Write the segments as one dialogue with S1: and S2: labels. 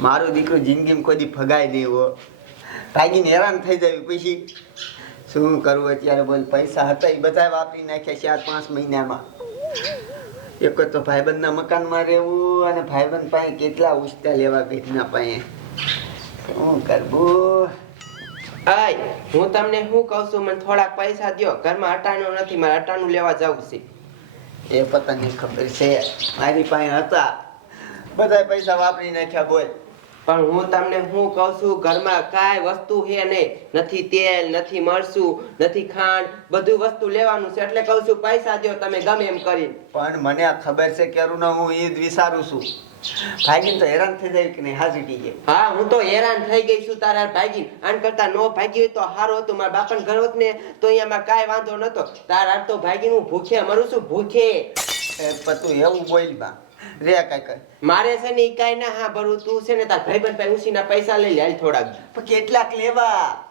S1: મારું દીકરું જિંદગીમાં કોઈ દી ફગાય નહીં હો. તાગીને હેરાન થઈ જાય પછી. શું કરવું અત્યારે બોલ પૈસા હતા એ બધા વાપરી નાખ્યા ચાર પાંચ મહિનામાં. એક તો ભાઈબંધના મકાનમાં રહેવું અને ભાઈબંધ પાસે કેટલા ઉછતા લેવા ઘરના પાસે. શું કરવું?
S2: આય હું તમને શું કહું છું? મને થોડાક પૈસા દ્યો. ઘરમાં અટાણું નથી મારે અટાણું લેવા જવું છે.
S1: એ પતાની ખબર છે. મારી પાસે હતા. બધા પૈસા વાપરી નાખ્યા બોલ.
S2: પણ હું તમને હું કહું છું ઘરમાં કાંઈ વસ્તુ છે નહીં. નથી તેલ નથી મરચું નથી ખાંડ બધું વસ્તુ લેવાનું છે. એટલે કહું છું પૈસા દ્યો તમે ગમે એમ કરી
S1: પણ મને આ ખબર છે કે અરુણા હું એ જ વિચારું છું. ભાગીને તો હેરાન થઈ જાય કે નહીં? હાજી કીજે
S2: હા હું તો હેરાન થઈ ગઈ છું તારા ભાગી આન કરતા નો ભાગી હોય તો સારું હતું. મારા બાપાને ઘર હોત ને તો અહીંયામાં કાંઈ વાંધો નતો. તારા તો ભાગી હું ભૂખે મરું છું ભૂખે.
S1: પતું એવું બોલ બા. રે કઈ કઈ
S2: મારે છે ને ઈ ના હા ભરું તું છે ને તાર ભાઈબંધ પાસે ઉછીના પૈસા લઈ લે થોડાક.
S1: પણ કેટલાક લેવા?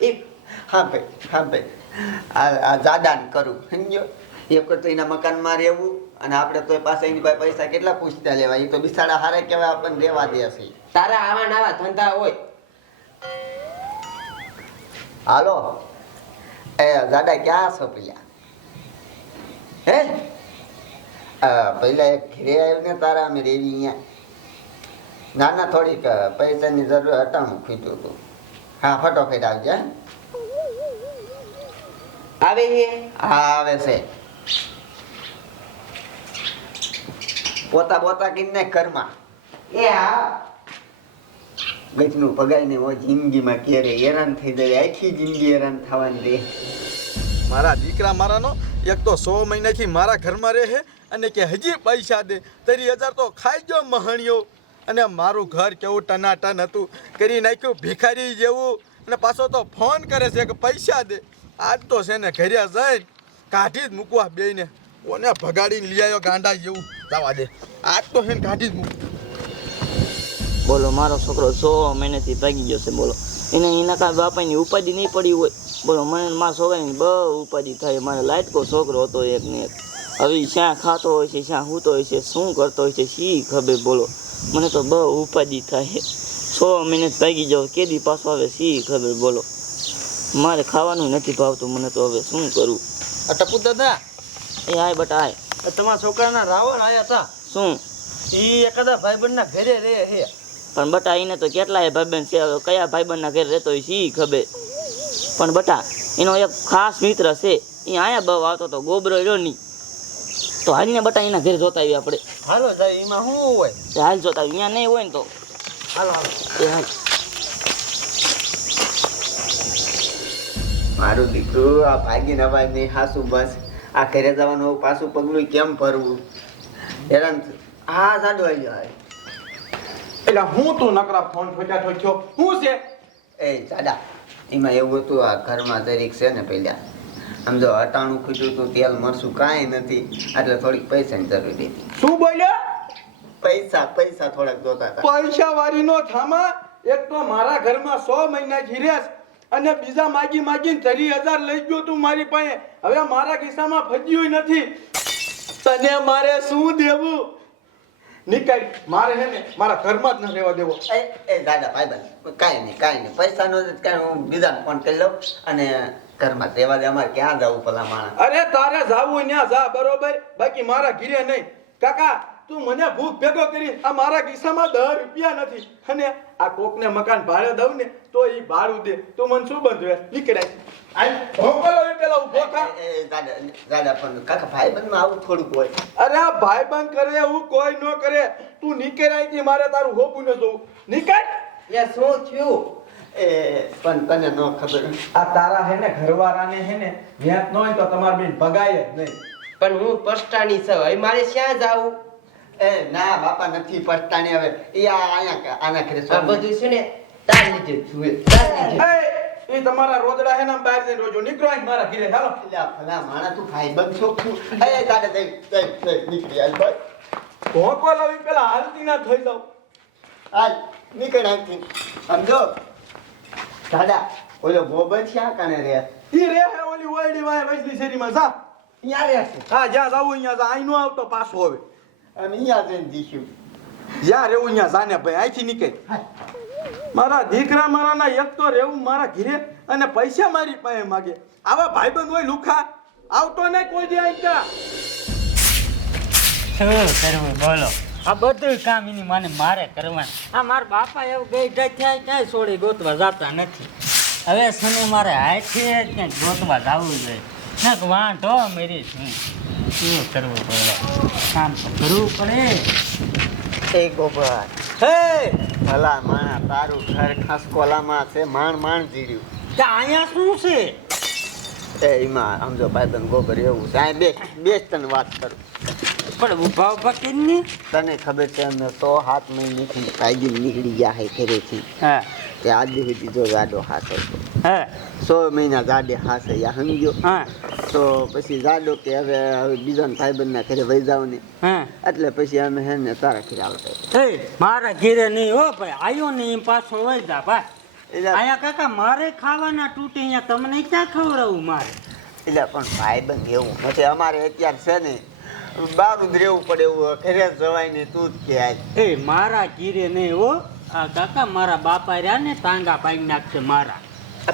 S2: એ
S1: હા ભાઈ હા ભાઈ. આ આ જાડાન કરું સમજો એક તો એના મકાનમાં રહેવું અને આપણે તો પાસે એની પાસે પૈસા કેટલા પૂછતા લેવા? એ તો બિસાડા હારે કહેવાય આપણને રહેવા દે છે.
S2: તારા આવા નાવા ધંધા હોય.
S1: હાલો. એ દાદા ક્યાં છો પેલા? હે? અ, પેલા એક ઘરે આવ્યું ને તારા અમે રેવી અહીંયા. ના ના થોડીક પૈસાની જરૂર હતા હું ખીધું હતું. હા ફટોફટ આવજે?
S2: આવે છે?
S1: હા આવે છે. પોતા પોતા ને ઘરમાં.
S2: એ હા.
S1: ગચનું પગાઈને હો જિંદગીમાં ક્યારે હેરાન થઈ જાય આખી જિંદગી હેરાન થવાની રે
S3: મારા દીકરા મારાનો એક તો સો મહિનાથી મારા ઘરમાં રહે અને કે હજી પૈસા દે. તરી હજાર તો ખાઈ ગયો અને મારું ઘર કેવું ટનાટન હતું. કરી નાખ્યું ભિખારી જેવું. અને પાછો તો ફોન કરે છે કે પૈસા દે. આજ તો છે ને ઘરે જઈને કાઢી જ મૂકવા બેને કોને ભગાડીને લઈ આવ્યો ગાંડા જેવું. જવા દે. આજ તો છે ને કાઢી જ મૂક.
S4: બોલો, મારો છોકરો સો મહિનેથી ભાગી ગયો છે, બોલો. એને એના કાંઈ બાપાની ઉપાધિ નહીં પડી હોય? બોલો, મને મારા છોકરાની બહુ ઉપાધિ થાય. મારે લાઇટકો છોકરો હતો એક ને એક. હવે શ્યાં ખાતો હોય છે શ્યાં સૂતો હોય છે શું કરતો હોય છે શી ખબર બોલો? મને તો બહુ ઉપાધિ થાય. સો મહિને ભાગી જાવ કેદી પાછો આવે શી ખબર બોલો? મારે ખાવાનું નથી ભાવતું મને તો હવે શું કરું?
S3: ટપુ દાદા.
S4: એ આય બટા આય.
S3: તમારા છોકરાના રાવણ આવ્યા હતા.
S4: શું?
S3: એ એકાદા ભાઈબંધના ઘરે રહે હે
S4: પણ બટા એને તો કેટલાય ભાઈબંધ છે હવે કયા ભાઈબંધના ઘરે રહેતો હોય શી ખબર? પણ બટા એનો એક ખાસ મિત્ર છે એ આયા બહુ આવતો તો ગોબરો રહ્યો નહીં. તો હાલને બટા એના ઘરે જોતા આવીએ આપણે.
S3: હાલો જાય એમાં શું હોય?
S4: હાલ જોતા આવીએ અહીંયા નહીં હોય ને તો.
S3: હાલો હાલો.
S4: હાલ.
S1: મારું દીકરું આ ભાગીને અવાજ નહીં હાસુ બસ. આ ઘરે જવાનું પાછું પગલું કેમ ભરવું? હેરાન હા સાડું આવી જાય
S3: એટલે હું તું નકરા ફોન ઠોક્યા ઠોક્યો શું છે?
S1: એ સાડા એમાં એવું હતું આ ઘરમાં દરેક છે ને પેલા આમ જો અટાણું ખૂટ્યું હતું તેલ મરશું કાંઈ નથી. એટલે થોડીક પૈસાની જરૂર હતી.
S3: શું બોલ્યા?
S1: પૈસા પૈસા થોડાક જોતા હતા.
S3: પૈસા વાળી નો થામા? એક તો મારા ઘરમાં સો મહિના જીરેસ અને બીજા માગી માગીને ત્રી હજાર લઈ ગયો તું મારી પાસે. હવે મારા ખિસ્સામાં ફજ્યું નથી. તને મારે શું દેવું? નીકળ. મારે હે ને મારા ઘરમાં જ ન રહેવા દેવો.
S1: એ એ દાદા ભાઈ ભાઈ કાંઈ નહીં કાંઈ નહીં. પૈસાનો જ કાંઈ હું બીજાને ફોન કરી લઉં અને ઘરમાં દે અમારે ક્યાં જવું પેલા માણસ?
S3: અરે તારે જાવું ત્યાં જા બરોબર? બાકી મારા ઘીરે નહીં. કાકા તું મને ભૂખ ભેગો કરી આ મારા ખિસ્સામાં દસ રૂપિયા નથી. અને આ કોકને મકાન ભાડે દઉં ને તો એ ભાડું દે. તું મને શું બંધવે નીકળાય આઈ ભોંકો પેલા ઊભો થા.
S1: દાદા પણ કાકા ભાઈ બંધમાં આવું થોડુંક હોય.
S3: અરે આ ભાઈબંધ કરે હું કોઈ ન કરે. તું નીકળાય કે મારે તારું હોપું ન જોવું. નીકળ.
S2: એ શું થયું?
S1: પણ તને ન ખબર.
S3: આ તારા હે ને ઘરવાળાને હે ને વ્યાત ન હોય તો તમાર બેન ભગાય જ નહીં.
S2: પણ હું છું. હવે મારે ક્યાં જાવું?
S1: એ ના બાપા નથી પછતાણી હવે. એ આ અહીંયા આના ઘરે
S2: આ બધું છે ને તાર લીધે જુએ તાર લીધે
S3: એ, એ તમારા રોદડા હે ને બહાર જઈને રોજો. નીકળો અહીં મારા ઘરે હાલો.
S1: અલ્યા ભલા માણા તું ભાઈ બંધ છો તું એ દાદા જઈ જઈ જઈ નીકળી આલ ભાઈ.
S3: ભોંકો લાવી પેલા હાલતી ના થઈ જાવ
S1: હાલ નીકળ અહીંથી. સમજો? દાદા ઓલો ગોબર ક્યાં કાને રે?
S3: ઈ રે હે ઓલી ઓયડી વાય વૈસલી શેરીમાં જા.
S1: ત્યાં રે
S3: હા જ્યાં જાવું અહીંયા જા. અહીં નો આવતો પાછો હવે.
S1: અને અહીંયા જઈને દીશું.
S3: જ્યાં રહેવું ત્યાં જાને ભાઈ. અહીંથી નીકળ. મારા દીકરા મારાના એક તો રહેવું મારા ઘીરે અને પૈસા મારી પાસે માગે. આવા ભાઈબંધ હોય લુખા. આવતો નહીં કોઈ દે
S5: શું કરવું બોલો. આ બધું કામ એની મને મારે કરવાનું. આ મારા બાપા એવું ગઈ જાય થયા ક્યાંય છોડી ગોતવા જતા નથી. હવે શનિ મારે હાથે ક્યાંક ગોતવા જવું જોઈએ ક્યાંક વાંધો મેરી શું શું કરવું પડે? કામ તો કરવું પડે.
S1: એ ગોબર.
S5: હે!
S1: ભલા માણા તારું ઘર ખસકોલામાં છે માણ માણ જીર્યું.
S5: ત્યાં અહીંયા શું છે?
S1: એ એમાં સમજો ભાઈબંધ ગોબર એવું છે. બે બે તને વાત કરું.
S5: પણ ઊભા ઊભા કેમ નહીં
S1: તને ખબર છે અમે સો હાથ મહિનેથી કાયદી નીકળી ગયા હે ઘરેથી.
S5: હા.
S1: કે આજ સુધી જો જાડો હાથ. હતો
S5: હા.
S1: સો મહિના જાડે હાથ યા સમજો
S5: હા.
S1: તો પછી જાડો કે હવે હવે બીજા ભાઈબંધના ઘરે વહી જાવ ને
S5: હા.
S1: એટલે પછી અમે હે ને તારા ઘરે આવતા.
S5: એ મારા ઘીરે નહીં હો ભાઈ આયો નહીં પાછો વહી જા ભાઈ અહીંયા કાકા મારે ખાવાના તૂટે અહીંયા તમને ક્યાં ખવડાવું મારે?
S1: એટલે પણ ભાઈબંધ એવું નથી. અમારે અત્યારે છે ને બારું જ રહેવું પડે એવું ઘરે જવાય ને તું જ કે આજ.
S5: એ મારા ગીરે નહીં હો. આ કાકા મારા બાપા રહ્યા ને તાંગા પાડી નાખશે મારા.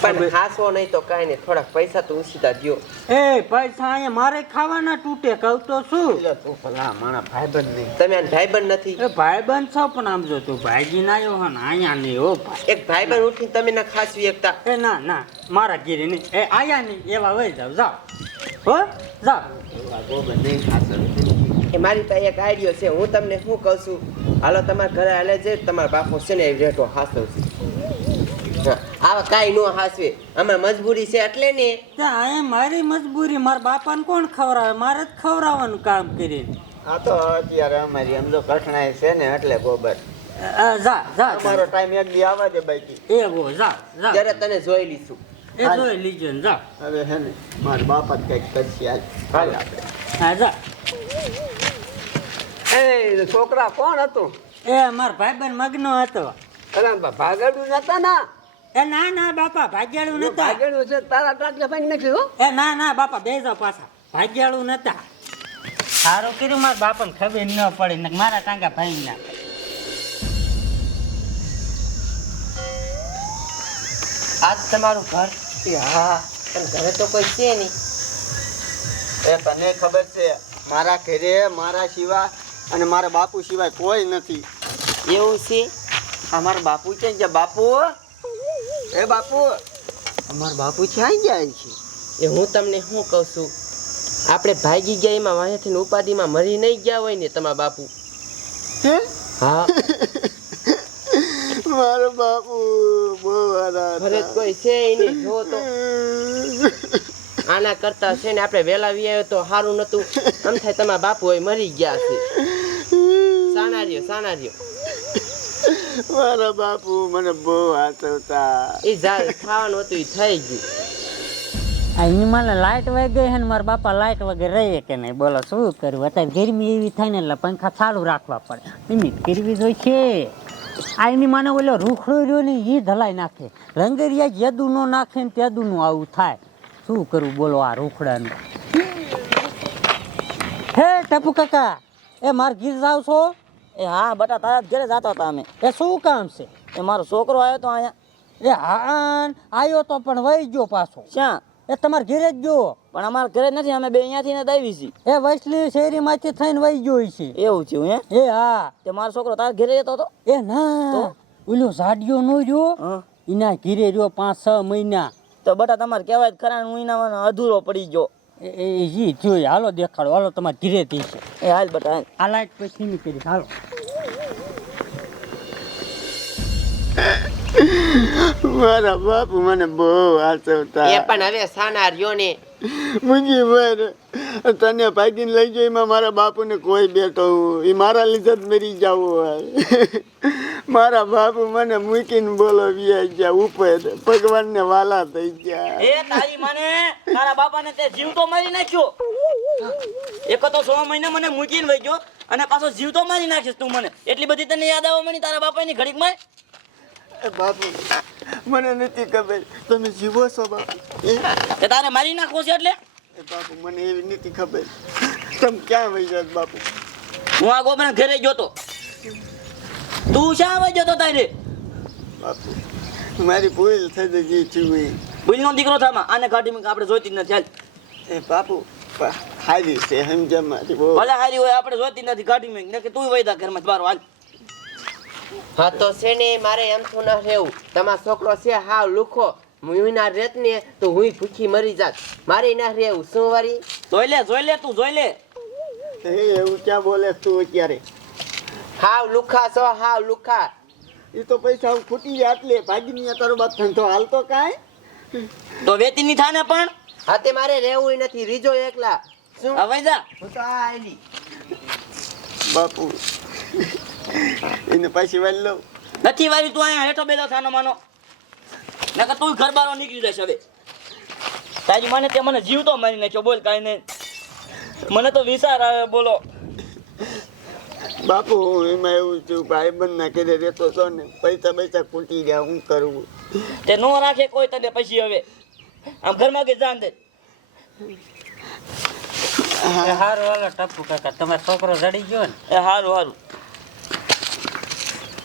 S2: પણ ખાસો નહીં તો કાંઈ નહીં. થોડાક પૈસા તો ઉછીતા દ્યો.
S5: એ પૈસા અહીંયા મારે ખાવાના તૂટે કહું તો શું?
S1: એટલે તું ભલા મારા ભાઈબંધ નહીં
S2: તમે ભાઈબંધ નથી?
S5: એ ભાઈબંધ છો પણ આમ જો તું ભાઈજી ના આવ્યો હે અહીંયા નહીં હો ભાઈ.
S2: એક ભાઈબંધ ઉઠીને તમે ના ખાસવી એકતા?
S5: એ ના ના મારા ગીરી નહીં. એ આયા નહીં એવા વહી જાવ જાઓ. હો જાઓ.
S1: એવા ગોબર નહીં ખાશે.
S2: એ મારી તો એક આઈડિયો છે હું તમને શું કહું છું? હાલો તમારા ઘરે હાલે છે તમારા બાપો છે ને રેટો હાસવ છે. આવા કાંઈ ન હાસવે અમારે મજબૂરી છે એટલે ને?
S5: મારી મજબૂરી મારા બાપાને કોણ ખવડાવે? મારે જ ખવડાવવાનું કામ કરી
S1: આ તો અત્યારે અમારી આમ જો કઠણાઈ છે ને એટલે ગોબર.
S5: જા જા
S1: તમારો ટાઈમ એક દી આવવા દે બાકી
S5: એવો જા જા.
S2: જ્યારે તને જોઈ લીધું.
S5: એ જોઈ લીજો જા.
S1: હવે હે ને મારા બાપા જ કંઈક કરશે આજ હાલ આપણે.
S5: હા જા.
S1: એ છોકરા કોણ હતું?
S5: એ માર ભાઈબંધ મગનો હતો.
S1: અરે ભાગડું નતા ના?
S5: એ ના ના બાપા ભાગ્યાળું નતા.
S1: ભાગ્યાળું છે તારા ટાટલે ભાઈ નથી હો?
S5: એ ના ના બાપા બે પાછા. ભાગ્યાળું નતા. સારું કર્યું મારા બાપાને ખબર ન પડી ને મારા ટાંગા ભાઈ ના
S2: આજ તમારું ઘર? હા. પણ ઘરે તો કોઈ છે નહીં.
S1: એ તને ખબર છે મારા ઘરે મારા સિવાય અને મારા બાપુ સિવાય કોઈ નથી.
S2: એવું છે?
S1: અમારા બાપુ ક્યાં ગયા? બાપુ? એ બાપુ અમારા બાપુ ક્યાં ગયા છે?
S2: એ હું તમને શું કહું છું? આપણે ભાગી ગયા એમાં વાંહેથી ઉપાધિમાં મરી નહીં ગયા હોય ને તમારા બાપુ.
S1: હા? મારો બાપુ બહુ
S2: કોઈ છે નહીં જો તો. આના કરતા છે ને આપણે વેલા વી તો સારું નતું. આમ થાય તમારા બાપુ હોય મરી ગયા છે. સાના રહ્યો સાના
S1: મારા બાપુ મને બહુ હાચવતા
S2: એ જા ખાવાનું હતું એ થઈ ગયું.
S5: એની મને લાઇટ વહી ગઈ ને મારા બાપા લાઇટ વગર રહીએ કે નહીં? બોલો શું કરવું અત્યારે ગરમી એવી થાય ને એટલે પંખા ચાલુ રાખવા પડે. એની કરવી જોઈ છે. આ એની માને ઓલો રૂખડો રહ્યો ને એ ધલાઈ નાખે. રંગરિયા જેદું નો નાખે ને તેદુનું આવું થાય. શું કરવું બોલો આ રૂખડાનું? હે ટપુ કાકા એ માર ગીર જાવ છો
S4: એ હા બટા તારા ઘરે જતા હતા અમે.
S5: એ શું કામ છે?
S4: એ મારો છોકરો આવ્યો તો અહીંયા.
S5: એ હા આવ્યો તો પણ વહી ગયો પાછો.
S4: શ્યાં
S5: એ તમારે ઘરે જ ગયો.
S4: પણ અમારા ઘરે નથી અમે બે અહીંયાથી ને દાવી છીએ.
S5: એ વૈસલી શેરીમાંથી થઈને વહી ગયો છે
S4: એવું થયું હે?
S5: એ હા.
S4: તે મારો છોકરો તારા ઘરે જતો હતો?
S5: એ ના. ઓલો ઝાડિયો નો રહ્યો. એના ઘેરે રહ્યો પાંચ છ મહિના.
S4: તો બટા તમારે કહેવાય ખરા હું એના અધૂરો પડી ગયો.
S5: એ એ જોઈ હાલો દેખાડો. હાલો તમારે ધીરે થી છે.
S4: એ હાલ બટા
S5: આ લાઈટ પછી ની કરી હાલો.
S1: મારા બાપુ મને બહુ હાચવતા
S2: એ પણ હવે સાના રહ્યો ને.
S1: મુજી ભાઈ તને ભાગીને લઈ જાય એમાં મારા બાપુને કોઈ બેઠો એ મારા લીધે જ મરી જવું હોય. મારા બાપુ મને મૂકીને બોલો વ્યા ગયા ઉપર. ભગવાન ને વાલા થઈ ગયા.
S4: એ તારી મને તારા બાપાને તે જીવ તો મારી નાખ્યો. એક તો સો મહિને મને મૂકીને વહી ગયો અને પાછો જીવ તો મારી નાખીશ તું મને. એટલી બધી તને યાદ આવે મળી તારા બાપાની ઘડીકમાં
S1: એ બાપુ મને નથી ખબર. તમે જીવો છો બાપુ. એ?
S4: તારે મારી નાખો છે એટલે?
S1: એ બાપુ મને એવી નથી ખબર. તમે ક્યાં વહી જાત બાપુ?
S4: હું આ ગોબરા ઘરે ગયો તો. તું શા આવે જતો તારે?
S1: બાપુ મારી ભૂલ થઈ ગઈ છું
S4: ભૂલનો દીકરો થામાં આને કાઢી આપણે જોઈતી નથી. હાલ.
S1: એ બાપુ હારી છે સમજ્યા મારી બહુ.
S4: ભલે હારી હોય આપણે જોઈતી નથી કાઢી મેં. કે તું વૈદા ઘરમાં બાર. હાલ.
S2: હા તો છે ને મારે એમ તો ન રહેવું. તમારો છોકરો છે હાવ લુખો. હું ના રેત ને તો હું ભૂખી મરી જાત. મારે ના રહેવું. શું વારી?
S4: જોઈ લે જોઈ લે તું જોઈ લે.
S1: એ એવું ક્યાં બોલે તું અત્યારે?
S2: હાવ લુખા છો હાવ લુખા.
S1: એ તો પૈસા હું ખૂટી ગયા એટલે ભાગી નહીં તારો બાપ ધંધો હાલતો કાંઈ.
S4: તો વેતી ની થાને પણ?
S2: હાથે મારે રહેવું નથી રીજો એકલા. શું?
S4: હવે જા.
S2: હું તો આ આયલી.
S1: બાપુ એને પાછી વાળી લઉં.
S4: નથી વાલી તું અહીંયા હેઠો બેલો થાનો માનો. નકર તું ઘર બારો નીકળી જશે હવે. તારી મને તે મને જીવતો મારી નાખ્યો બોલ કાંઈ નહીં. મને તો વિચાર આવે બોલો.
S1: બાપુ એમાં એવું છું ભાઈ બંધ ના ઘરે રહેતો છો ને પૈસા પૈસા ખૂટી ગયા હું કરવું
S4: તે નો રાખે કોઈ તને પછી હવે. આમ ઘરમાં કે જાન દે.
S5: હારું હાલો ટપુ કાકા તમારો છોકરો જડી ગયો ને?
S4: એ હારું હારું.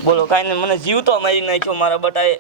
S4: બોલો કાંઈ નહીં મને જીવતો મારી નાખ્યો મારા બટાએ.